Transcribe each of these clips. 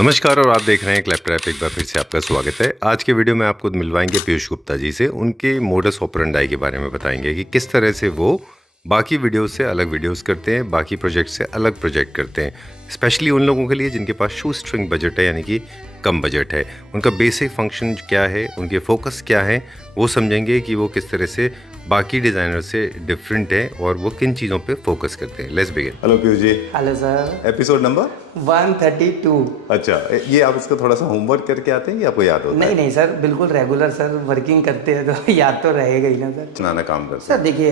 नमस्कार और आप देख रहे हैं क्लैपट्रैप। एक बार फिर से आपका स्वागत है। आज के वीडियो में आपको मिलवाएंगे पीयूष गुप्ता जी से। उनके मोडस ऑपरेंडाई के बारे में बताएंगे कि किस तरह से वो बाकी वीडियोस से अलग वीडियोस करते हैं, बाकी प्रोजेक्ट से अलग प्रोजेक्ट करते हैं। स्पेशली उन लोगों के लिए जिनके पास शू स्ट्रिंग बजट है, यानी कि कम बजट है। उनका बेसिक फंक्शन क्या है, उनके फोकस क्या है, वो समझेंगे कि वो किस तरह से बाकी डिज़ाइनर से डिफरेंट है और वो किन चीज़ों पे फोकस करते हैं। Let's begin. Hello Piyush ji. Hello sir. Episode number 132। अच्छा, ये आप इसका थोड़ा सा होमवर्क करके आते हैं कि आपको याद होता है? नहीं सर, बिल्कुल रेगुलर सर वर्किंग करते हैं तो याद तो रहेगा ही ना सर। सुनाना काम करते सर देखिए,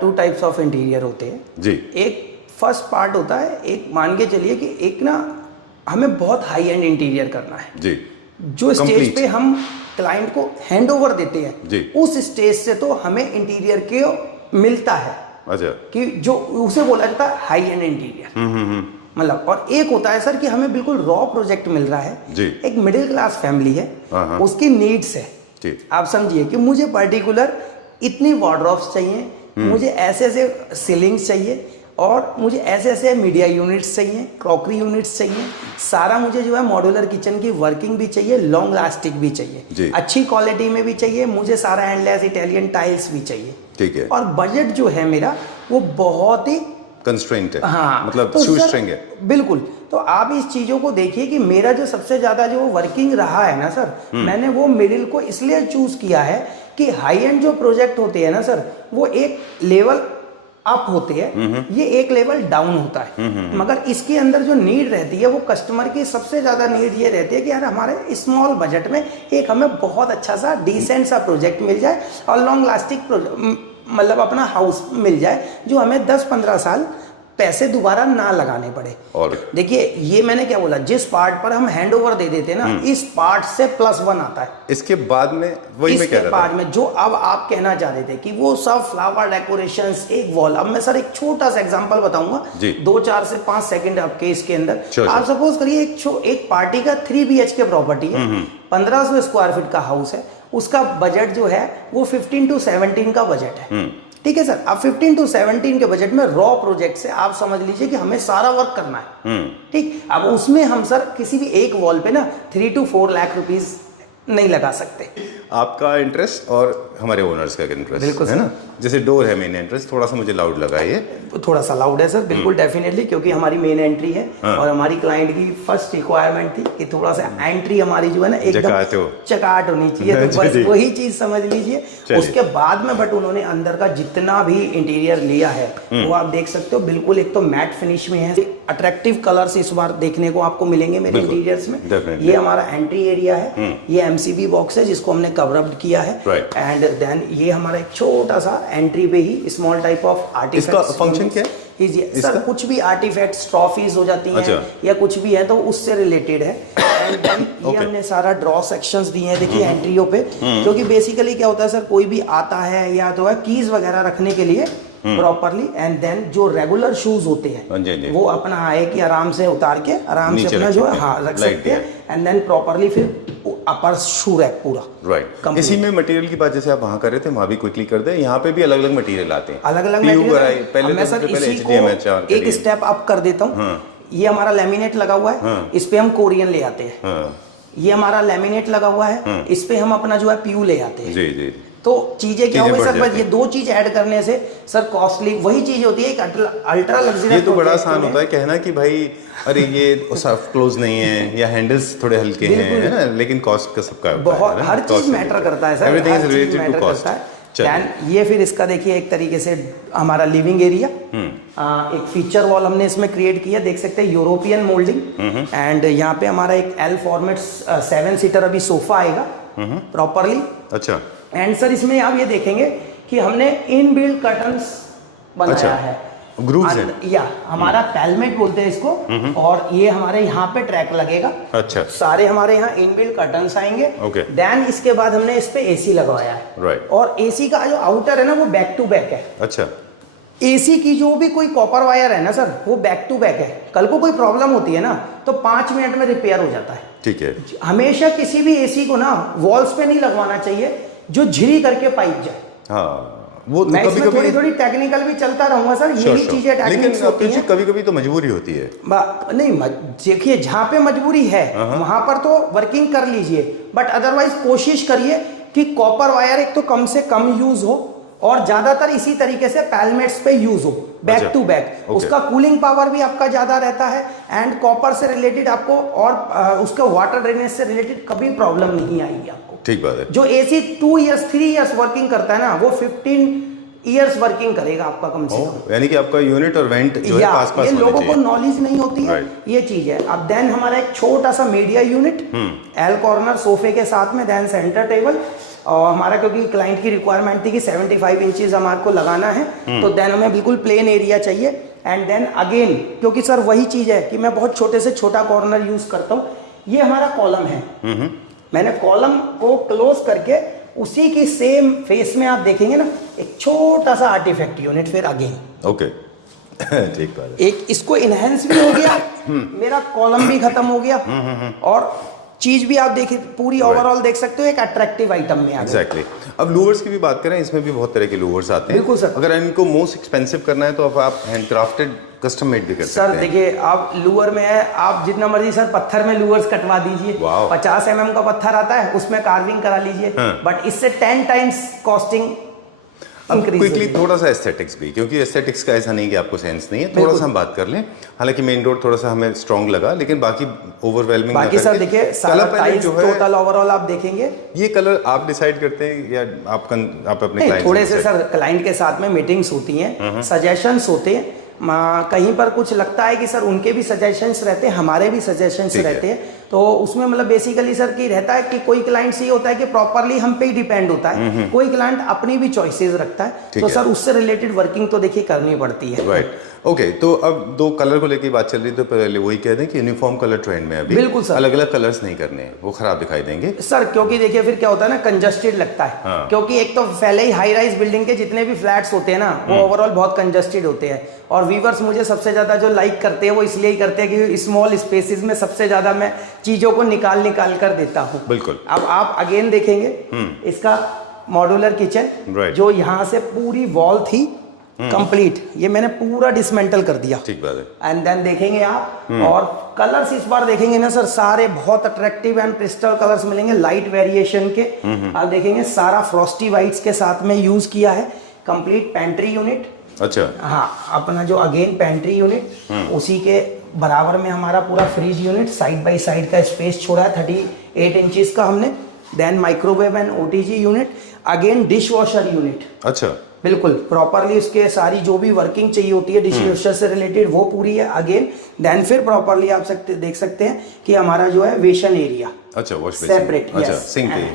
2 टाइप्स ऑफ इंटीरियर होते हैं जी। एक फर्स्ट पार्ट होता है, एक मान के चलिए कि एक ना हमें बहुत हाई एंड इंटीरियर करना है जी। जो स्टेज पे हम क्लाइंट को हैंड ओवर देते हैं जी। उस स्टेज से तो हमें इंटीरियर के मिलता है। अच्छा। कि जो उसे बोला जाता है हाई एंड इंटीरियर। मतलब और एक होता है सर कि हमें बिल्कुल रॉ प्रोजेक्ट मिल रहा है जी। एक मिडिल क्लास फैमिली है, उसकी नीड्स है जी। आप समझिए कि मुझे पर्टिकुलर इतनी वार्डरोब्स चाहिए, मुझे ऐसे ऐसे सीलिंग्स चाहिए और मुझे ऐसे ऐसे मीडिया यूनिट्स चाहिए, क्रॉकरी यूनिट्स चाहिए, सारा मुझे जो है मॉड्यूलर किचन की वर्किंग भी चाहिए, लॉन्ग लास्टिक भी चाहिए, अच्छी क्वालिटी में भी चाहिए, मुझे सारा एंडलेस इटालियन टाइल्स भी चाहिए। ठीक है। और बजट जो है मेरा वो बहुत ही कंस्ट्रेंट है। हाँ, मतलब तो शू स्ट्रिंग है। बिल्कुल। तो आप इस चीजों को देखिए कि मेरा जो सबसे ज्यादा जो वर्किंग रहा है ना सर, मैंने वो मिडिल को इसलिए चूज किया है कि हाई एंड जो प्रोजेक्ट होते हैं ना सर, वो एक लेवल अप होते हैं, ये एक लेवल डाउन होता है। मगर इसके अंदर जो नीड रहती है वो कस्टमर की सबसे ज्यादा नीड ये रहती है कि यार हमारे स्मॉल बजट में एक हमें बहुत अच्छा सा डिसेंट सा प्रोजेक्ट मिल जाए और लॉन्ग लास्टिंग मतलब अपना हाउस मिल जाए जो हमें 10-15 साल पैसे दोबारा ना लगाने पड़े। और देखिए ये मैंने क्या बोला, जिस पार्ट पर हम हैंड ओवर दे देते हैं ना, इस पार्ट से +1 आता है। इसके बाद में वही मैं कह रहा था, बाद में जो अब आप कहना चाह रहे थे कि वो सब फ्लावर डेकोरेशंस, एक वॉल। अब मैं सर एक छोटा सा एग्जांपल बताऊंगा 2-4 से 5 सेकंड आपके इसके अंदर। आप सपोज करिए एक पार्टी का 3 BHK प्रॉपर्टी है, 1500 स्क्वायर फीट का हाउस है, उसका बजट जो है वो 15 to 17 का बजट है। ठीक है सर। अब 15 to 17 के बजट में रॉ प्रोजेक्ट से आप समझ लीजिए कि हमें सारा वर्क करना है। ठीक। अब उसमें हम सर किसी भी एक वॉल पे ना 3 to 4 लाख रुपीस नहीं लगा सकते। आपका इंटरेस्ट और हमारे ओनर्स का इंटरेस्ट है ना। जैसे डोर है मेन एंट्रेंस, थोड़ा सा मुझे लाउड लगा ये, थोड़ा सा लाउड है सर, बिल्कुल डेफिनेटली, क्योंकि हमारी मेन एंट्री है। और हमारी क्लाइंट की फर्स्ट रिक्वायरमेंट थी कि थोड़ा सा एंट्री हमारी जो है ना एकदम चकाट होनी चाहिए। तो बस वही चीज समझ लीजिए। उसके बाद में बट उन्होंने अंदर का जितना भी इंटीरियर लिया है वो आप देख सकते हो, बिल्कुल एक तो मैट फिनिश में है, अट्रैक्टिव कलर्स इस बार देखने को आपको मिलेंगे मेरे इंटीरियर्स में। ये हमारा एंट्री एरिया है, ये MCB बॉक्स है जिसको हमने कवर अप किया है। एंड देन ये हमारा एक छोटा सा एंट्री पे ही स्मॉल टाइप ऑफ आर्टिफैक्ट्स। इसका फंक्शन क्या है? सर कुछ भी आर्टिफैक्ट्स, ट्रॉफीज हो जाती हैं या कुछ भी है तो उससे रिलेटेड है। एंड देन ये हमने सारा ड्रॉ सेक्शंस दिए हैं देखिए एंट्रियों पे, क्योंकि बेसिकली क्या होता है सर, कोई भी आता है या तो है कीज वगैरह रखने के लिए प्रॉपरली। एंड देन जो रेगुलर शूज होते हैं वो अपना आए कि आराम से उतार के आराम से अपना जो है हाँ रख सकते हैं। एंड देन प्रॉपरली फिर अपर शू रैक पूरा। राइट। इसी में मटेरियल की बात जैसे आप वहाँ कर रहे थे, वहाँ भी क्विकली कर दे। यहाँ पे भी अलग अलग मटेरियल आते हैं, अलग अलग मटेरियल। पहले सर इसी को एक स्टेप अप कर देता हूँ। ये हमारा लेमिनेट लगा हुआ है, इस पे हम कोरियन ले आते हैं। ये हमारा लेमिनेट लगा हुआ है, इस पे हम अपना जो है PU ले आते हैं। जी। तो चीजें क्या हो गई सर, बस ये 2 चीज ऐड करने से सर कॉस्टली वही चीज होती है, एक अल्ट्रा लग्जरी। ये तो बड़ा आसान होता है कहना कि भाई अरे ये सॉफ्ट क्लोज नहीं है या हैंडल्स थोड़े हल्के हैं, है ना, लेकिन कॉस्ट का सबका बहुत हर चीज मैटर करता है sir, everything is related to cost. Then ये फिर इसका देखिए एक तरीके से हमारा लिविंग एरिया, एक फीचर वॉल हमने इसमें क्रिएट किया, देख सकते हैं यूरोपियन मोल्डिंग। एंड यहाँ पे हमारा एक L फॉर्मेट 7 सीटर अभी सोफा आएगा प्रॉपरली। अच्छा। एंड सर इसमें आप ये देखेंगे कि हमने इनबिल्ट कर्टन्स बनाया है, ग्रूव्स है या हमारा पैलमेट बोलते हैं इसको। और ये हमारे यहाँ पे ट्रैक लगेगा। अच्छा। सारे हमारे यहाँ इनबिल्ट कर्टन्स आएंगे। देन इसके बाद हमने इस पे AC लगवाया है। और AC का जो आउटर है ना वो बैक टू बैक है। अच्छा। AC की जो भी कोई कॉपर वायर है ना सर वो बैक टू बैक है, कल को कोई प्रॉब्लम होती है ना तो 5 मिनट में रिपेयर हो जाता है। ठीक है। हमेशा किसी भी AC को ना वॉल्स पे नहीं लगवाना चाहिए जो झिरी करके पाइप जाए। हाँ। वो मैं कभी इसमें कभी थोड़ी थोड़ी टेक्निकल भी चलता रहूंगा सर, यही चीजें लेकिन टेक्निक्स होती हैं। कभी कभी तो मजबूरी होती है। नहीं देखिए, जहाँ पे मजबूरी है वहां पर तो वर्किंग कर लीजिए, बट अदरवाइज कोशिश करिए कि कॉपर वायर एक तो कम से कम यूज हो और ज्यादातर इसी तरीके से पैलमेट्स पे यूज हो, बैक टू बैक। उसका कूलिंग पावर भी आपका ज्यादा रहता है एंड कॉपर से रिलेटेड आपको और उसके वाटर ड्रेनेज से रिलेटेड कभी प्रॉब्लम नहीं आएगी आपको। ठीक बात है। जो एसी 2 इयर्स 3 इयर्स वर्किंग करता है ना, वो 15 इयर्स वर्किंग करेगा आपका कम से कम। यानी कि आपका यूनिट और वेंट जो है पास पास ये होने लोगों चाहिए। को नॉलेज नहीं होती है, ये चीज है। अब देन हमारा एक छोटा सा मीडिया यूनिट, एल कॉर्नर सोफे के साथ में, देन सेंटर टेबल। और हमारा क्योंकि क्लाइंट की रिक्वायरमेंट थी कि 75 इंचेस हमारे को लगाना है, तो देन हमें बिल्कुल प्लेन एरिया चाहिए। एंड देन अगेन, क्योंकि सर वही चीज है कि मैं बहुत छोटे से छोटा कॉर्नर यूज करता हूँ। ये हमारा कॉलम है, मैंने कॉलम को क्लोज करके उसी की सेम फेस में आप देखेंगे ना एक छोटा सा आर्टिफैक्ट यूनिट, फिर अगेन ओके ठीक बात है। एक इसको इनहेंस भी हो गया, मेरा कॉलम भी खत्म हो गया, और चीज भी आप देखिए पूरी ओवरऑल देख सकते हो एक अट्रैक्टिव आइटम में आ गया। एग्जैक्टली। अब लूवर्स की भी बात करें, इसमें भी बहुत तरह के लूवर्स आते हैं। बिल्कुल सर। अगर इनको मोस्ट एक्सपेंसिव करना है तो अब आप हैंडक्राफ्टेड कस्टम मेड भी कर सकते सर हैं। देखिए, आप लूअर में है, आप जितना मर्जी सर पत्थर में लूअर्स कटवा दीजिए, 50 mm का पत्थर आता है उसमें कार्विंग करा लीजिए, बट इससे 10 टाइम्स कॉस्टिंग इंक्रीज। क्विकली थोड़ा सा एस्थेटिक्स भी, क्योंकि एस्थेटिक्स का ऐसा नहीं कि आपको सेंस नहीं है, थोड़ा सा हम बात कर लें। हालांकि मेन डोर थोड़ा सा हमें स्ट्रॉन्ग लगा, लेकिन बाकी ओवरवेलमिंग बाकी सर देखिए सारा टाइल्स टोटल ओवरऑल आप देखेंगे। ये कलर आप डिसाइड करते हैं या आप अपने क्लाइंट थोड़े से सर क्लाइंट के साथ में मीटिंग्स होती हैं, सजेशंस होते हैं, कहीं पर कुछ लगता है कि सर उनके भी सजेशंस रहते हैं, हमारे भी सजेशंस रहते हैं, तो उसमें मतलब बेसिकली सर की रहता है कि कोई क्लाइंट ये होता है कि प्रॉपरली हम पे ही डिपेंड होता है, कोई क्लाइंट अपनी भी चॉइसेस रखता है, तो सर उससे रिलेटेड वर्किंग तो देखिए करनी पड़ती है। राइट। ओके, तो अब दो कलर को लेकर बात चल रही, तो पहले वही कह दें कि यूनिफॉर्म कलर ट्रेंड में अभी बिल्कुल सर, अलग अलग कलर्स नहीं करने हैं, वो खराब दिखाई देंगे सर, क्योंकि देखिए फिर क्या होता है ना, कंजस्टेड लगता है। क्योंकि एक तो पहले ही हाई राइज बिल्डिंग के जितने भी फ्लैट्स होते हैं ना, वो ओवरऑल बहुत कंजस्टेड होते हैं, और व्यूवर्स मुझे सबसे ज्यादा जो लाइक करते हैं वो इसलिए ही करते हैं कि स्मॉल स्पेसेस में सबसे ज्यादा मैं चीजों को निकाल कर देता हूँ। बिल्कुल। अब आप अगेन देखेंगे इसका मॉड्यूलर किचन, जो यहाँ से पूरी वॉल थी कंप्लीट, ये मैंने पूरा डिसमेंटल कर दिया। ठीक बात है। एंड देन देखेंगे आप, और कलर्स इस बार देखेंगे ना सर, सारे बहुत अट्रैक्टिव एंड क्रिस्टल कलर्स मिलेंगे लाइट वेरिएशन के। आप देखेंगे सारा फ्रॉस्टी वाइट्स के साथ में यूज किया है। कंप्लीट पेंट्री यूनिट, अच्छा हाँ, अपना जो अगेन पेंट्री यूनिट, उसी के बराबर में हमारा पूरा fridge unit, side by side का स्पेस छोड़ा है 38 इंचेस का हमने। Then microwave and OTG unit, again dishwasher unit, अच्छा बिल्कुल प्रॉपरली उसके सारी जो भी वर्किंग चाहिए होती है डिश वॉशर से रिलेटेड वो पूरी है अगेन। देन फिर प्रॉपरली आप देख सकते हैं कि हमारा जो है वेशन एरिया, अच्छा वॉश बेसिन, सेपरेट, अच्छा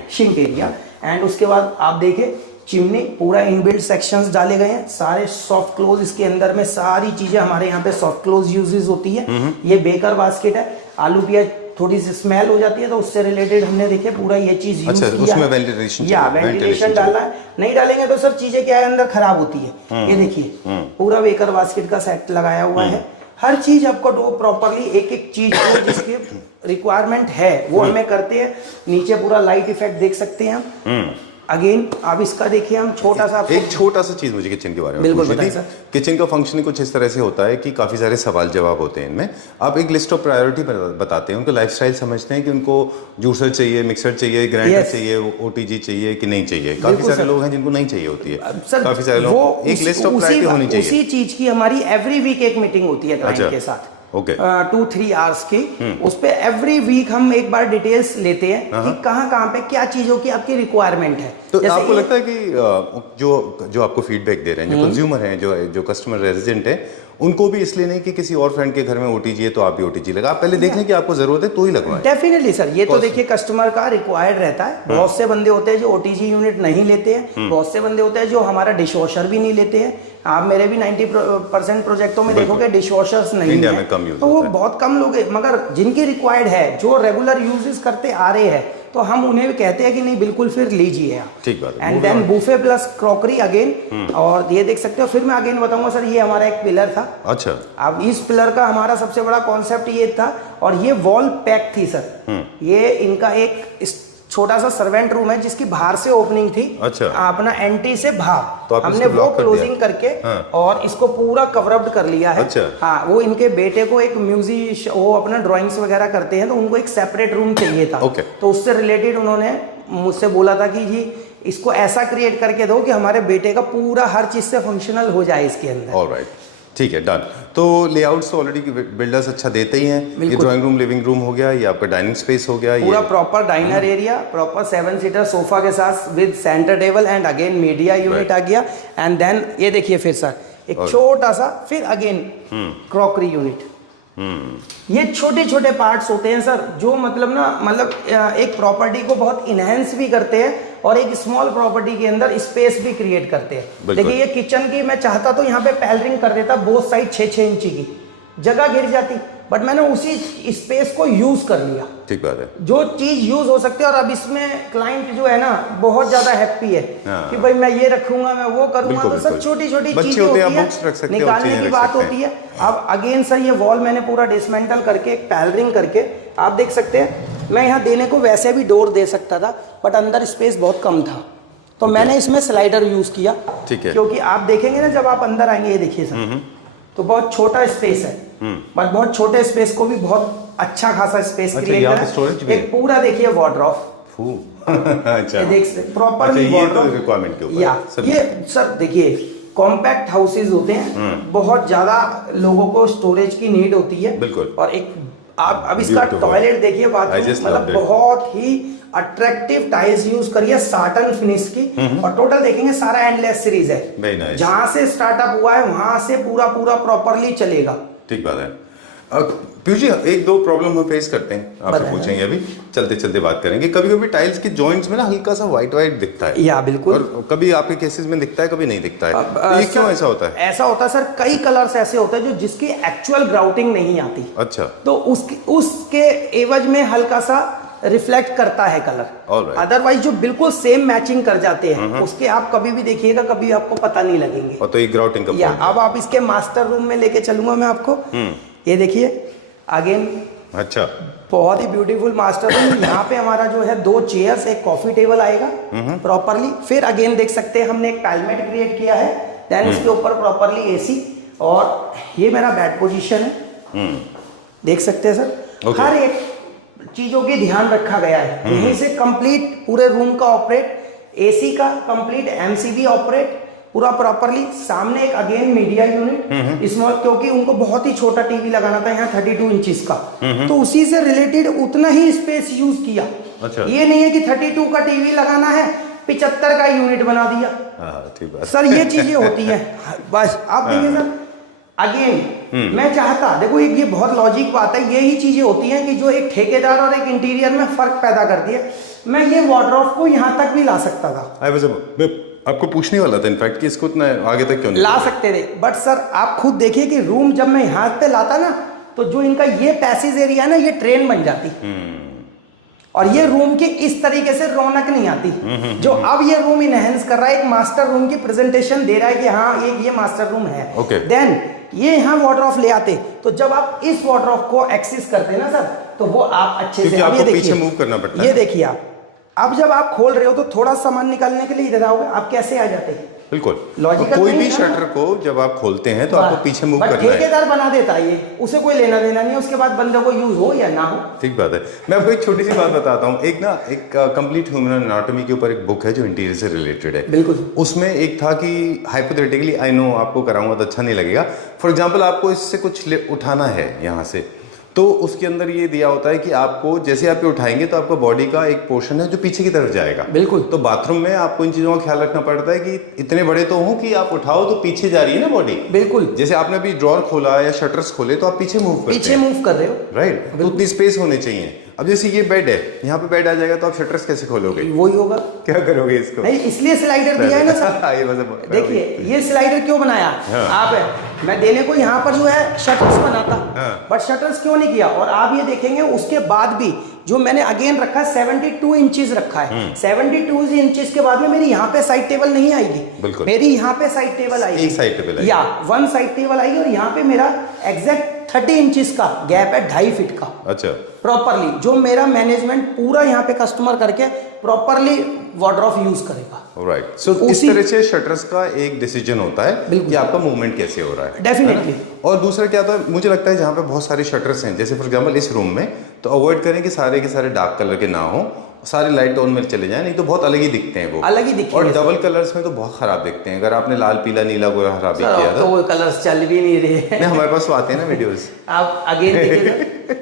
सिंक एरिया। एंड उसके बाद आप देखें चिमनी, पूरा इनबिल्ट सेक्शंस डाले गए हैं, सारे सॉफ्ट क्लोज, इसके अंदर में सारी चीजें हमारे यहाँ पे सॉफ्ट क्लोज यूजेस होती है। ये बेकर बास्केट है, आलू प्याज थोड़ी सी स्मेल हो जाती है तो उससे रिलेटेड हमने देखे पूरा ये चीज यूज किया। उसमें वेंटिलेशन, या वेंटिलेशन डालना है, नहीं डालेंगे तो सर चीजें क्या है अंदर खराब होती है। ये देखिए पूरा बेकर बास्केट का सेट लगाया हुआ है, हर चीज आपको प्रॉपरली एक एक चीज जिसकी रिक्वायरमेंट है वो हमें करते हैं। नीचे पूरा लाइट इफेक्ट देख सकते हैं हम। अगेन अब इसका देखिए हम छोटा सा, एक छोटा सा चीज मुझे किचन के बारे में बिल्कुल पूछनी थी। सर। किचन का फंक्शन कुछ इस तरह से होता है कि काफी सारे सवाल जवाब होते हैं इनमें, आप एक लिस्ट ऑफ प्रायोरिटी बताते हैं, उनको लाइफस्टाइल समझते हैं कि उनको जूसर चाहिए, मिक्सर चाहिए, ग्राइंडर चाहिए, ओटीजी चाहिए कि नहीं चाहिए। काफी सारे लोग हैं जिनको नहीं चाहिए होती है, काफी सारे लोग, एक लिस्ट ऑफ प्रायोरिटी होनी चाहिए। उसी चीज की हमारी एवरी वीक एक मीटिंग होती है क्लाइंट के साथ, 2-3 आवर्स की। उस पे एवरी वीक हम एक बार डिटेल्स लेते हैं कि कहाँ पे क्या चीजों की आपकी रिक्वायरमेंट है। तो आपको लगता है कि जो आपको फीडबैक दे रहे हैं, जो कंज्यूमर हैं, जो कस्टमर रेजिडेंट है, उनको भी इसलिए नहीं कि किसी और फ्रेंड के घर में ओटीजी है तो आप भी ओटीजी लगा, आप पहले देख लें कि आपको जरूरत है तो ही लगवाएं। डेफिनेटली सर, ये तो देखिए कस्टमर का रिक्वायर्ड रहता है। बहुत से बंदे होते हैं जो ओटीजी यूनिट नहीं लेते हैं, बहुत से बंदे होते हैं जो हमारा डिश वॉशर भी नहीं लेते हैं। आप मेरे भी 90% प्रोजेक्टों में देखोगे डिश वॉशर्स नहीं इंडिया है, में कम यूज तो वो बहुत कम लोग हैं, मगर जिनकी रिक्वायर्ड है, जो रेगुलर यूजेस करते आ रहे हैं, तो हम उन्हें भी कहते हैं कि नहीं बिल्कुल फिर लीजिए आप। ठीक बात है। And then buffet plus crockery again, और ये देख सकते हो। फिर मैं अगेन बताऊंगा सर, ये हमारा एक पिलर था। अच्छा, अब इस पिलर का हमारा सबसे बड़ा कॉन्सेप्ट ये था, और ये वॉल पैक थी सर। ये इनका एक छोटा सा सर्वेंट रूम है जिसकी बाहर से ओपनिंग थी। अच्छा। अपना एंट्री से बाहर तो आप हमने इसको वो block कर क्लोजिंग दिया? करके हाँ। और इसको पूरा कवरअप कर लिया है। अच्छा। हाँ, वो इनके बेटे को एक म्यूजिक, वो अपना ड्राइंग्स वगैरह करते हैं तो उनको एक सेपरेट रूम चाहिए था। ओके। तो उससे रिलेटेड उन्होंने मुझसे बोला था कि जी इसको ऐसा क्रिएट करके दो कि हमारे बेटे का पूरा हर चीज से फंक्शनल हो जाए इसके अंदर। ऑलराइट, ठीक है, डन। तो लेआउट्स तो ऑलरेडी बिल्डर्स अच्छा देते ही हैं। ये बिल्कुल। ड्राइंग रूम, लिविंग रूम हो गया, ये आपका डाइनिंग स्पेस हो गया, पूरा ये proper diner area, proper 7 seater sofa के साथ with centre table and again media unit आ गया। एंड देन ये देखिए फिर सर एक छोटा सा फिर अगेन क्रॉकरी यूनिट। ये छोटे छोटे पार्ट्स होते हैं सर जो मतलब एक प्रॉपर्टी को बहुत इनहेंस भी करते हैं और एक स्मॉल प्रॉपर्टी के अंदर स्पेस भी क्रिएट करते हैं। देखिए ये किचन की मैं चाहता तो यहाँ पे पैलरिंग कर देता बोथ साइड 6-6 इंची की, जगह गिर जाती, बट मैंने उसी स्पेस को यूज कर लिया। ठीक बात है। जो चीज यूज हो सकती है और अब इसमें क्लाइंट जो है ना बहुत ज्यादा हैप्पी है कि भाई मैं ये रखूंगा, मैं वो करूंगा। तो सब छोटी छोटी चीजें होती है, निकालने की बात होती है। अब अगेन सर ये वॉल मैंने पूरा डिसमेंटल करके एक पैलरिंग करके आप देख सकते हैं। मैं यहाँ देने को वैसे भी डोर दे सकता था बट अंदर स्पेस बहुत कम था तो मैंने इसमें स्लाइडर यूज किया। ठीक है। क्योंकि आप देखेंगे ना जब आप अंदर आएंगे, ये देखिए सर तो बहुत छोटा स्पेस है बट बहुत छोटे स्पेस को भी बहुत अच्छा खासा स्पेस क्रिएट करा। एक पूरा देखिए वार्डरोब। अच्छा, देख प्रॉपर ये तो रिक्वायरमेंट के ऊपर या ये सर देखिए कॉम्पैक्ट हाउसेज होते हैं, बहुत ज्यादा लोगों को स्टोरेज की नीड होती है। बिल्कुल। और एक आप अब इसका टॉयलेट देखिए, बाथरूम मतलब बहुत ही अट्रैक्टिव टाइल्स यूज करिए, साटन फिनिश की। और टोटल देखेंगे सारा एंडलेस सीरीज है। Very nice। जहां से स्टार्टअप हुआ है वहां से पूरा प्रॉपरली चलेगा। ठीक बात है। पीयूष जी, एक दो प्रॉब्लम हम फेस करते हैं, आपसे पूछेंगे, अभी चलते चलते बात करेंगे। कभी कभी टाइल्स के जॉइंट्स में ना हल्का सा व्हाइट दिखता है। या बिल्कुल। और कभी आपके केसेस में दिखता है, कभी नहीं दिखता है। तो ये क्यों ऐसा होता है? ऐसा होता है सर, कई कलर्स ऐसे होते हैं जो जिसकी एक्चुअल ग्राउटिंग नहीं आती। अच्छा। तो उसके एवज में हल्का सा रिफ्लेक्ट करता है कलर। अदरवाइज जो बिल्कुल सेम मैचिंग कर जाते हैं उसके आप कभी भी देखिएगा, कभी आपको पता नहीं लगेंगे। और तो ये ग्राउटिंग का या अब आप इसके मास्टर रूम में लेके चलूंगा मैं आपको। ये देखिए अगेन, अच्छा, बहुत ही ब्यूटीफुल मास्टर रूम। यहाँ पे हमारा जो है 2 चेयर्स, एक कॉफी टेबल आएगा प्रॉपरली। फिर अगेन देख सकते हैं हमने एक पैलमेट क्रिएट किया है, देन उसके ऊपर प्रॉपरली एसी। और ये मेरा बेड पोजीशन है, देख सकते हैं सर। हर एक चीजों की ध्यान रखा गया है। यहीं से कंप्लीट पूरे रूम का ऑपरेट, एसी का कंप्लीट, एमसीबी ऑपरेट पूरा प्रॉपरली। सामने एक अगेन मीडिया यूनिट स्मॉल, क्योंकि उनको बहुत ही छोटा टीवी लगाना था यहाँ 32 इंचेस का, तो उसी से रिलेटेड उतना ही स्पेस यूज किया। अच्छा। ये नहीं है कि 32 का टीवी लगाना है 75 का यूनिट बना दिया। ठीक बात सर ये चीजें होती है। बस आप देखिए सर अगेन मैं चाहता, देखो ये बहुत लॉजिक बात है, यही चीजें होती हैं कि जो एक ठेकेदार और एक इंटीरियर में फर्क पैदा करती है। मैं ये वार्डरोब को यहाँ तक भी ला सकता था। आपको पूछने वाला था इनफैक्ट कि इसको इतना आगे तक क्यों नहीं ला सकते थे, बट सर आप खुद देखिए कि रूम जब मैं यहाँ पे लाता ना तो जो इनका ये पैसेज एरिया है ना, ये ट्रेन बन जाती और ये रूम की इस तरीके से रौनक नहीं आती जो अब ये रूम इनहेंस कर रहा है। एक मास्टर रूम की प्रेजेंटेशन दे रहा है कि हाँ एक ये मास्टर रूम है। देन ये यहाँ वार्डरोब ले आते, तो जब आप इस वार्डरोब को एक्सेस करते ना सर तो वो आप अच्छे से, अब ये देखिए, पीछे मूव करना पड़ता है। ये देखिए आप, अब जब आप खोल रहे हो तो थोड़ा सामान निकालने के लिए इधर आओगे, आप कैसे आ जाते हैं? बिल्कुल। लॉजिकल कोई भी शटर को जब आप खोलते हैं तो आपको पीछे मूव करना है। ठेकेदार बना देता है ये, उसे कोई लेना देना नहीं है, उसके बाद बंदे को यूज हो या ना हो। ठीक बात है। मैं आपको एक छोटी सी बात बताता हूँ। एक कंप्लीट ह्यूमन एनाटॉमी के ऊपर एक बुक है जो इंटीरियर से रिलेटेड है। बिल्कुल। उसमें एक था कि हाइपोथेटिकली, आई नो आपको कराऊंगा तो अच्छा नहीं लगेगा, फॉर एग्जाम्पल आपको इससे कुछ उठाना है यहाँ से, तो उसके अंदर ये दिया होता है कि आपको जैसे आप ये उठाएंगे तो आपका बॉडी का एक पोर्शन है जो पीछे की तरफ जाएगा। बिल्कुल। तो बाथरूम में आपको इन चीजों का ख्याल रखना पड़ता है कि इतने बड़े तो हो कि आप उठाओ तो पीछे जा रही है ना बॉडी। बिल्कुल। जैसे आपने अभी ड्रॉर खोला या शटर्स खोले तो आप पीछे मूव कर रहे हो, राइट। तो उतनी स्पेस होनी चाहिए। अब जैसे ये बेड है, यहाँ पे बेड आ जाएगा तो आप शटर्स कैसे खोलोगे? वही होगा। क्या करोगे इसको? नहीं, इसलिए स्लाइडर दिया है ना सर। देखिए ये स्लाइडर क्यों बनाया आप, मैं देने को यहाँ पर जो है शटर्स बनाता, बट शटर्स क्यों नहीं किया? और आप ये देखेंगे उसके बाद भी जो मैंने अगेन रखा है 72 इंचेस रखा है। 72 इंचेस के बाद में मेरी यहाँ पे साइड टेबल नहीं आएगी, मेरी यहाँ पे साइड टेबल आएगी, एक साइड टेबल या 1 साइड टेबल आएगी और यहाँ पे मेरा एग्जैक्ट 30 इंचेस का गैप है, 2.5 फीट का अच्छा प्रॉपरली, जो मेरा मैनेजमेंट पूरा यहाँ पे कस्टमर करके प्रॉपरली वार्डरोब यूज करेगा। राइट। सो इस तरह से शटर्स का एक डिसीजन होता है कि आपका मूवमेंट कैसे हो रहा है। डेफिनेटली। और दूसरा क्या होता है, मुझे लगता है जहाँ पे बहुत सारे शटर्स हैं, जैसे फॉर एग्जांपल इस रूम में, तो अवॉइड करें कि सारे के सारे डार्क कलर के ना हो, सारे लाइट टोन में चले जाएं, नहीं तो बहुत अलग ही दिखते हैं वो, अलग ही दिखते हैं। और डबल कलर्स में तो बहुत खराब दिखते हैं। अगर आपने लाल पीला नीला गोरा हरा भी किया तो वो कलर्स चल भी नहीं रहे हैं। नहीं, हमारे पास तो आते हैं ना वीडियोस। आप अगेन देखिए,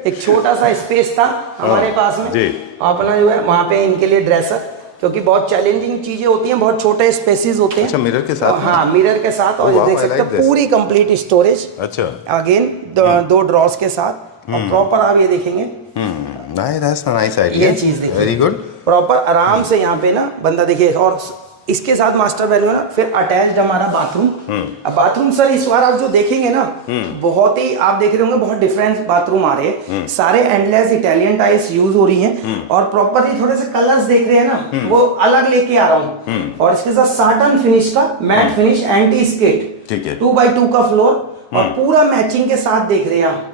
एक छोटा सा स्पेस था हमारे पास में जी। अपना जो है वहाँ पे इनके लिए ड्रेसर, क्योंकि बहुत चैलेंजिंग चीजें होती हैं, बहुत छोटे स्पेसेस होते हैं। अच्छा, मिरर के साथ? हाँ, मिरर के साथ। और ये देख सकते हैं पूरी कंप्लीट स्टोरेज। अच्छा, अगेन दो ड्रॉर्स के साथ, और प्रॉपर आप ये देखेंगे, नाइस आइडिया, ये चीज देखिए, वेरी गुड। प्रॉपर आराम से यहाँ पे ना बंदा देखिए। और इसके साथ मास्टर बेडरूम है ना, फिर अटैच्ड हमारा बाथरूम। अब बाथरूम सर इस बार आप जो देखेंगे ना, बहुत ही आप देख रहे होंगे, बहुत डिफरेंट बाथरूम आ रहे हैं। सारे एंडलेस इटालियन टाइल्स यूज हो रही हैं, और प्रॉपरली थोड़े से कलर्स देख रहे हैं ना, वो अलग लेके आ रहा हूँ। और इसके साथ साटन फिनिश का मैट फिनिश एंटी स्किड, ठीक है, 2x2 का फ्लोर, और पूरा मैचिंग के साथ देख रहे हैं आप,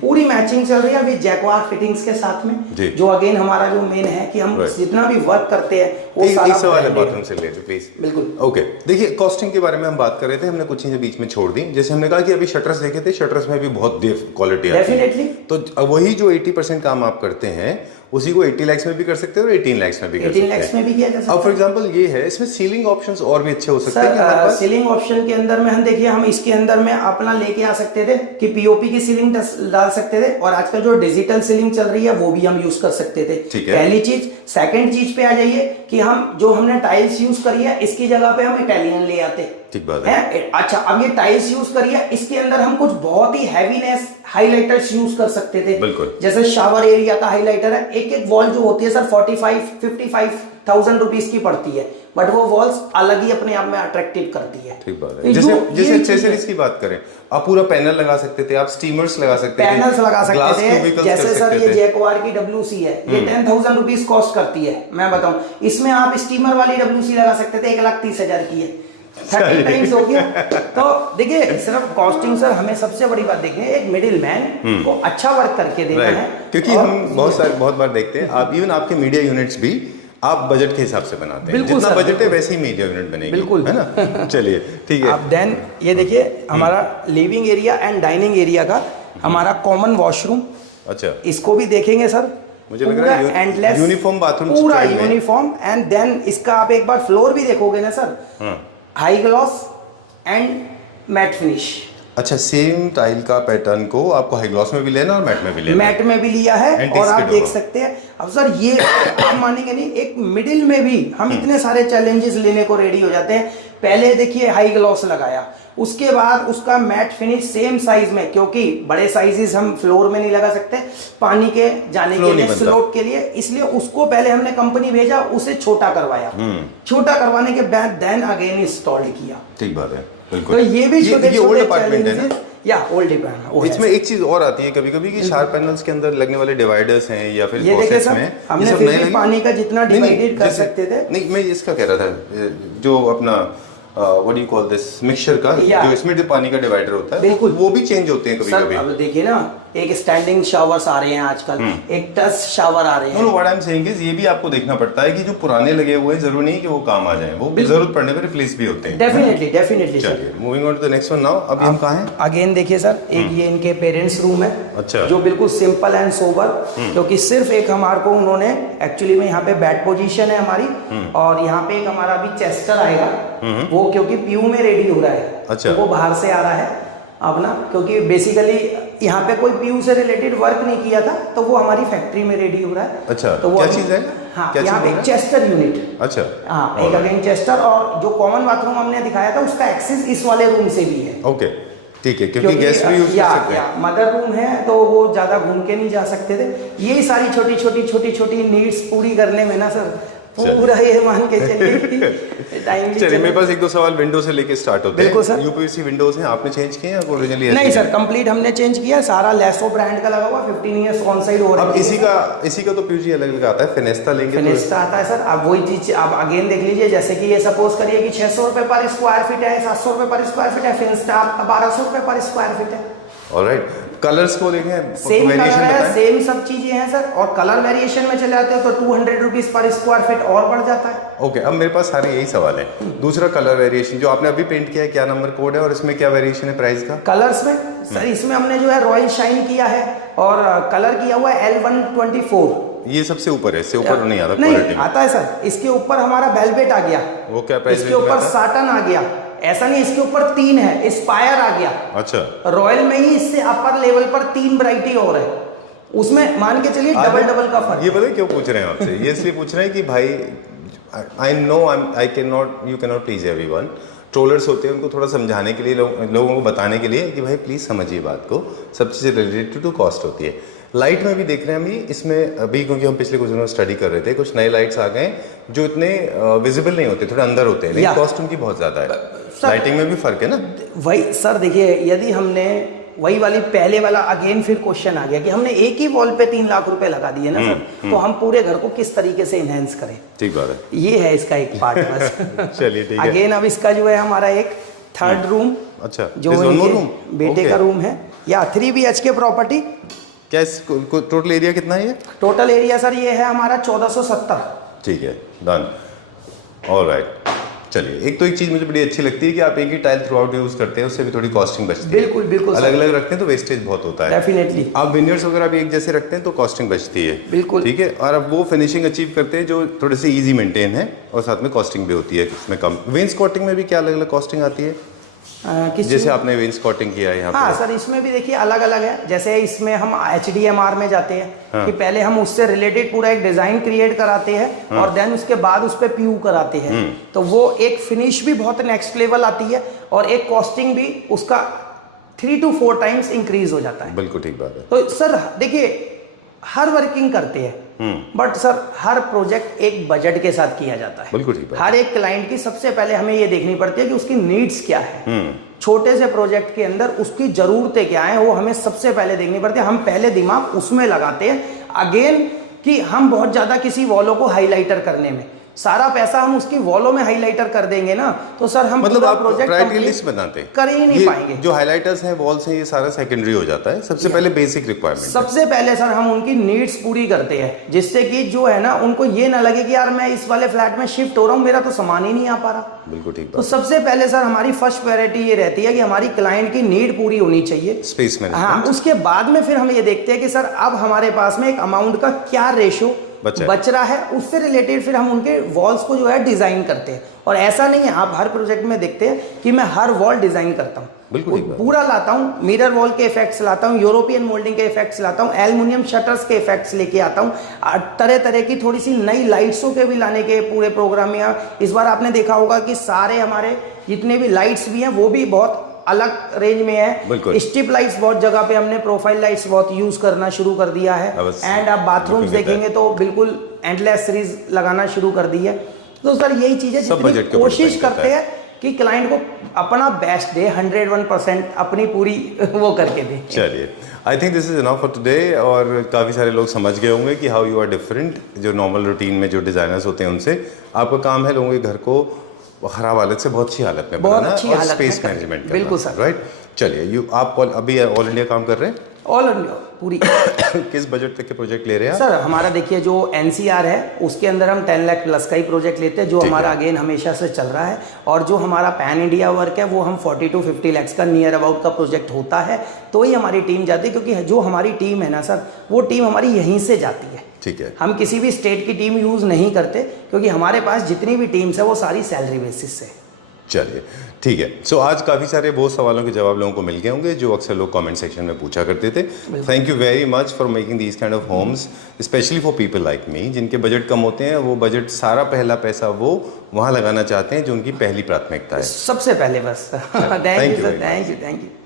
पूरी मैचिंग चल रही है अभी जैक्वार फिटिंग्स के साथ में, जो अगेन हमारा जो मेन है कि हम जितना भी वर्क करते हैं वो सारा सवाल है बाथरूम से लेते प्लीज। बिल्कुल। ओके, देखिए कॉस्टिंग के बारे में हम बात कर रहे थे, हमने कुछ चीजें बीच में छोड़ दी। जैसे हमने कहा कि अभी शटर्स देखे थे, शटर्स में भी बहुत क्वालिटी आती है डेफिनेटली। तो वही जो 80% काम आप करते हैं, उसी को 80 lakhs में भी कर सकते हैं और 18 lakhs में भी कर सकते हैं। 18 lakhs में भी किया जा सकता है। अब फॉर एग्जांपल ये है, इसमें सीलिंग ऑप्शंस और भी अच्छे हो सकते हैं हमारे सर पास। सीलिंग ऑप्शन के अंदर में हम देखिए, हम इसके अंदर में अपना लेके आ सकते थे कि पीओपी की सीलिंग डाल सकते थे, और आजकल जो डिजिटल सीलिंग चल रही है वो भी हम यूज कर सकते थे। ठीक है। पहली चीज। सेकंड चीज पे आ जाइए कि हम जो हमने टाइल्स यूज करी है, इसकी जगह पे हम इटालियन ले आते। ठीक बात है। अच्छा, अब ये टाइल्स यूज करी है, इसके अंदर हम कुछ बहुत ही हैवीनेस हाइलाइटर्स यूज कर सकते थे। बिल्कुल। जैसे शावर एरिया का हाइलाइटर है, एक एक वॉल जो होती है सर 45-55,000 रुपीज की पड़ती है, बट वो वॉल्स अलग ही अपने आप में अट्रैक्टिव करती है। ठीक बात है। जैसे एक्सेसरीज की बात करें, आप पूरा पैनल लगा सकते थे, आप स्टीमर्स लगा सकते थे, पैनल्स लगा सकते थे। जैसे सर ये थे। जैक्वार की WC है, ये 10,000 रुपीज कॉस्ट करती है, मैं बताऊं। इसमें आप स्टीमर वाली WC लगा सकते थे, 1,30,000 की है, 30 टाइम्स हो गया। तो देखिए, सिर्फ कॉस्टिंग सर, हमें सबसे बड़ी बात देखनी है, एक मिडिल मैन को अच्छा वर्क करके देना है। क्योंकि हम बहुत बार देखते हैं, आप इवन आपके मीडिया यूनिट्स भी आप बजट के हिसाब से बनाते हैं, जितना बजट है वैसे ही मीडिया यूनिट बनेगी, बिल्कुल, है ना। चलिए ठीक है। अब देन ये देखिए, हमारा living area and dining area का हमारा कॉमन वॉशरूम। अच्छा, इसको भी देखेंगे सर, मुझे लग रहा है एंडलेस यूनिफॉर्म बाथरूम, पूरा यूनिफॉर्म। एंड देन इसका आप एक बार फ्लोर भी देखोगे ना sir, high gloss and matte finish. अच्छा, सेम टाइल का पैटर्न को आपको हाई ग्लॉस में भी लेना और मैट में भी लेना, मैट में भी लिया है। और आप देख सकते हैं, अब सर ये आप मानेंगे नहीं, एक मिडिल में भी हम इतने सारे चैलेंजेस लेने को रेडी हो जाते हैं। पहले देखिए हाई ग्लॉस लगाया, उसके बाद उसका मैट फिनिश सेम साइज में, क्योंकि बड़े साइजेस हम फ्लोर में नहीं लगा सकते पानी के जाने के लिए, स्लोप के लिए, इसलिए उसको पहले हमने कंपनी भेजा, उसे छोटा करवाया। छोटा करवाने के बाद देन अगेन इंस्टॉल्ड किया। ठीक बात है, तो ये भी छोटे ओल्ड अपार्टमेंट है ना, या ओल्ड अपार्टमेंट। इसमें एक चीज और आती है कभी कभी कि शार्प पैनल्स के अंदर लगने वाले डिवाइडर्स हैं या फिर ये देखिए सर, हमने फिर भी पानी का जितना डिवाइडेड कर सकते थे। नहीं, मैं इसका कह रहा था, जो अपना what you call this mixture का, जो इसमें जो पानी का डिवाइडर होता है, बिल्कुल वो भी चेंज होते हैं कभी कभी। अब देखिए ना, एक स्टैंडिंग शावर्स आ रहे हैं आजकल, एक टच शावर आ रहे हैं। No, what I am saying is, ये भी आपको देखना पड़ता है कि जो पुराने लगे हुए हैं, जरूरी नहीं कि वो काम आ जाएं, वो जरूरत पड़ने पर रिप्लेस भी होते हैं। Definitely sir. Moving on to the next one now. अभी हम कहाँ हैं? अगेन देखिए सर, एक ये इनके पेरेंट्स रूम है। अच्छा। जो बिल्कुल सिंपल एंड सोबर, क्योंकि सिर्फ एक हमारे को उन्होंने एक्चुअली में यहाँ पे बेड पोजीशन है हमारी, और यहाँ पे एक हमारा भी चेस्टर आएगा, वो क्योंकि पीयू में रेडी हो रहा है। अच्छा। तो वो बाहर से आ रहा है अपना, क्योंकि बेसिकली यहाँ पे कोई पीयू से रिलेटेड वर्क नहीं किया था, तो वो हमारी फैक्ट्री में रेडी हो रहा है। अच्छा, तो वो क्या चीज है? हाँ, यहाँ पे चेस्टर यूनिट। अच्छा, हाँ, एक अगेन चेस्टर, और जो कॉमन बाथरूम हमने दिखाया था उसका एक्सेस इस वाले रूम से भी है। ओके, ठीक है, क्योंकि गेस्ट भी यूज कर सकते हैं। मदर रूम है तो वो ज्यादा घूम के नहीं जा सकते थे। ये सारी छोटी छोटी नीड्स पूरी करने में ना सर पूरा ये मान के चलिए टाइम। चलिए, मेरे पास एक दो सवाल विंडो से लेके स्टार्ट होते हैं। बिल्कुल सर। यूपीवीसी विंडोज हैं, आपने चेंज किए हैं या ओरिजिनली? नहीं सर, कंप्लीट हमने चेंज किया, सारा लेसो ब्रांड का लगा हुआ, 15 इयर्स ऑन साइड हो रहा है। अब इसी का तो पीयूजी अलग अलग आता है, फेनेस्टा लेंगे, फेनेस्टा आता है सर। अब वही चीज आप अगेन देख लीजिए, जैसे कि ये सपोज करिए कि 600 रुपए पर स्क्वायर फीट है, 700 रुपए पर स्क्वायर फीट है, फेनेस्टा 1200 रुपए पर स्क्वायर फीट है। ऑलराइट, कलर्स को देखें, सेम कलर वेरिएशन है, बताएं। सेम सब चीजें हैं सर। और कलर वेरिएशन में चले आते हो तो 200 रुपीज पर स्क्वायर फीट और बढ़ जाता है। ओके, अब मेरे पास सारे यही सवाल है। दूसरा कलर वेरिएशन जो आपने अभी पेंट किया है, क्या नंबर कोड है और इसमें क्या वेरिएशन है प्राइस का? कलर्स में सर इसमें हमने जो है रॉयल शाइन किया है और कलर किया हुआ है L124। ये सबसे ऊपर है, इससे ऊपर नहीं आता नहीं क्वालिटी में। आता है सर। इसके ऊपर हमारा वेलवेट आ गया, वो क्या प्राइस इसके ऊपर साटन आ गया। ऐसा नहीं, इसके ऊपर 3 है, एस्पायर आ गया। अच्छा, रॉयल में ही इससे अपर लेवल पर 3 वैरायटी और है, उसमें मान के चलिए डबल का फर्क। ये पता है क्यों पूछ रहे हैं आपसे? ये इसलिए पूछ रहे हैं कि भाई I know I can not, you can not please everyone. Trollers होते हैं, उनको थोड़ा समझाने के लिए, लोगों को बताने के लिए कि भाई प्लीज समझिए बात को। सब चीज़ें रिलेटेड टू कॉस्ट होती है। लाइट में भी देख रहे हैं हम ये, इसमें अभी क्योंकि हम पिछले कुछ दिनों स्टडी कर रहे थे, कुछ नए लाइट्स आ गए जो इतने विजिबल नहीं होते, थोड़े अंदर होते हैं, लेकिन कॉस्ट उनकी बहुत ज़्यादा है। लाइटिंग में भी फर्क है ना? वही सर देखिए, यदि हमने वही वाली पहले वाला अगेन फिर क्वेश्चन आ गया कि हमने एक ही वॉल पे 3 लाख रुपए लगा दिए ना सर, तो हम पूरे घर को किस तरीके से इनहेंस करें? ठीक बात है, ये है इसका एक पार्ट बस। चलिए ठीक है। अगेन अब इसका जो है हमारा एक थर्ड रूम, अच्छा, जो इनके बेटे का रूम है, या 3 BHK प्रॉपर्टी। क्या टोटल एरिया कितना है ये? टोटल एरिया सर ये है हमारा 1470। ठीक है, डन, ऑलराइट। चलिए, एक तो एक चीज़ मुझे बड़ी अच्छी लगती है कि आप एक ही टाइल थ्रू आउट यूज़ करते हैं, उससे भी थोड़ी कॉस्टिंग बचती है। बिल्कुल बिल्कुल, अलग अलग रखते हैं तो वेस्टेज बहुत होता है। डेफिनेटली। आप विनियर्स वगैरह भी एक जैसे रखते हैं तो कॉस्टिंग बचती है। बिल्कुल, ठीक है। और अब वो फिनिशिंग अचीव करते हैं जो थोड़े से इजी मेंटेन है और साथ में कॉस्टिंग भी होती है इसमें कम। वेन्सकॉटिंग में भी क्या अलग अलग कॉस्टिंग आती है? जैसे आपने वेन्सकॉटिंग किया है यहाँ हाँ पे। सर, इसमें भी देखिए अलग अलग है। जैसे इसमें हम HDMR में जाते हैं, हाँ। कि पहले हम उससे रिलेटेड पूरा एक डिजाइन क्रिएट कराते हैं, हाँ। और देन उसके बाद उस पर PU कराते हैं। तो वो एक फिनिश भी बहुत नेक्स्ट लेवल आती है, और एक कॉस्टिंग भी उसका 3 to 4 टाइम्स इंक्रीज हो जाता है। बिल्कुल ठीक बात है। तो सर देखिए, हर वर्किंग करते हैं, बट सर हर प्रोजेक्ट एक बजट के साथ किया जाता है। बिल्कुल ठीक बात। हर एक क्लाइंट की सबसे पहले हमें ये देखनी पड़ती है कि उसकी नीड्स क्या है। छोटे से प्रोजेक्ट के अंदर उसकी जरूरतें क्या है, वो हमें सबसे पहले देखनी पड़ती है। हम पहले दिमाग उसमें लगाते हैं। अगेन कि हम बहुत ज्यादा किसी वॉलों को हाईलाइटर करने में, सारा पैसा हम उसकी वॉलों में हाईलाइटर कर देंगे ना, तो सर हम मतलब आप प्रोजेक्ट प्रायोरिटी लिस्ट बनाते हैं, कर ही नहीं पाएंगे। जो हाइलाइटर्स हैं, वॉल्स हैं, ये सारा सेकेंडरी हो जाता है। सबसे पहले बेसिक रिक्वायरमेंट, सबसे पहले सर हम उनकी नीड्स पूरी करते हैं, जिससे कि जो है ना, उनको ये ना लगे कि यार मैं इस वाले फ्लैट में शिफ्ट हो रहा हूँ, मेरा तो सामान ही नहीं आ पा रहा। बिल्कुल ठीक तो बात। सबसे पहले सर हमारी फर्स्ट प्रायोरिटी ये रहती है कि हमारी क्लाइंट की नीड पूरी होनी चाहिए, स्पेस हाँ। मैनेजमेंट। उसके बाद में फिर हम ये देखते हैं कि सर अब हमारे पास में एक अमाउंट का क्या रेशो बच रहा है, उससे रिलेटेड फिर हम उनके वॉल्स को जो है डिजाइन करते हैं। और ऐसा नहीं है, आप हर प्रोजेक्ट में देखते हैं कि मैं हर वॉल डिजाइन करता हूँ, बिल्कुल पूरा लाता हूँ। मिरर वॉल के इफेक्ट्स लाता हूँ, यूरोपियन मोल्डिंग के इफेक्ट्स लाता हूँ, एल्युमिनियम शटर्स के इफेक्ट्स लेके आता हूँ, तरह तरह की थोड़ी सी नई लाइट्सों के भी लाने के पूरे प्रोग्राम में। इस बार आपने देखा होगा कि सारे हमारे जितने भी लाइट्स भी हैं वो भी बहुत अलग रेंज में है। स्ट्रिप लाइट्स बहुत जगह पे हमने, प्रोफाइल लाइट्स बहुत यूज करना शुरू कर दिया है। एंड आप बाथरूम्स देखेंगे तो बिल्कुल एंडलेस सीरीज लगाना शुरू कर दी है। तो सर यही चीजें जितनी कोशिश करते हैं कि क्लाइंट को अपना बेस्ट दे, 101% अपनी पूरी वो करके दे। चलिए, I think this is enough for today. और काफ़ी सारे लोग समझ गए होंगे कि हाउ यू आर डिफरेंट जो नॉर्मल रूटीन में जो डिजाइनर्स होते हैं उनसे। आपका काम है लोगों के घर को खराब हालत से बहुत अच्छी हालत में बनाना और स्पेस मैनेजमेंट करना। बिल्कुल सर, राइट। चलिए, आप अभी ऑल इंडिया काम कर रहे हैं? ऑल इंडिया पूरी। किस बजट तक के प्रोजेक्ट ले रहे हैं सर? हमारा देखिए जो NCR है उसके अंदर हम 10 लाख प्लस का ही प्रोजेक्ट लेते हैं, जो हमारा अगेन हमेशा से चल रहा है। और जो हमारा पैन इंडिया वर्क है वो हम 40 to 50 लाख का नियर अबाउट का प्रोजेक्ट होता है, तो ही हमारी टीम जाती है। क्योंकि जो हमारी टीम है ना सर, वो टीम हमारी यहीं से जाती है। ठीक है। हम किसी भी स्टेट की टीम यूज नहीं करते, क्योंकि हमारे पास जितनी भी टीम्स है वो सारी सैलरी बेसिस से। चलिए ठीक है। सो आज काफ़ी सारे वो सवालों के जवाब लोगों को मिल गए होंगे जो अक्सर लोग कमेंट सेक्शन में पूछा करते थे। Thank you very much for making these kind of homes, specially for people like me जिनके बजट कम होते हैं। वो बजट सारा पहला पैसा वो वहाँ लगाना चाहते हैं जो उनकी पहली प्राथमिकता है। सबसे पहले बस। Thank you sir, thank you.